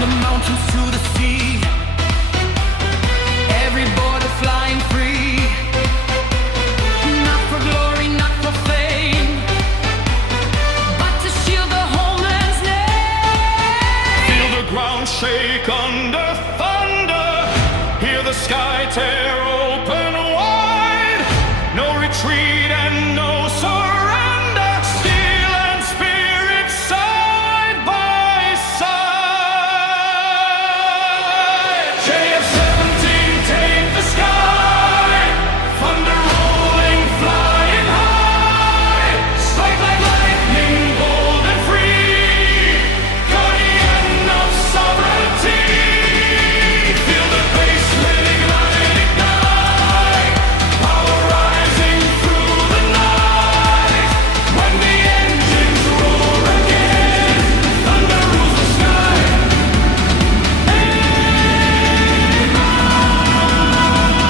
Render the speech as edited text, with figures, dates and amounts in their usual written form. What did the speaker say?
the mountains to the sea, every border flying free. Not for glory, not for fame, but to shield the homeland's name. Feel the ground shake under thunder, hear the sky tear open.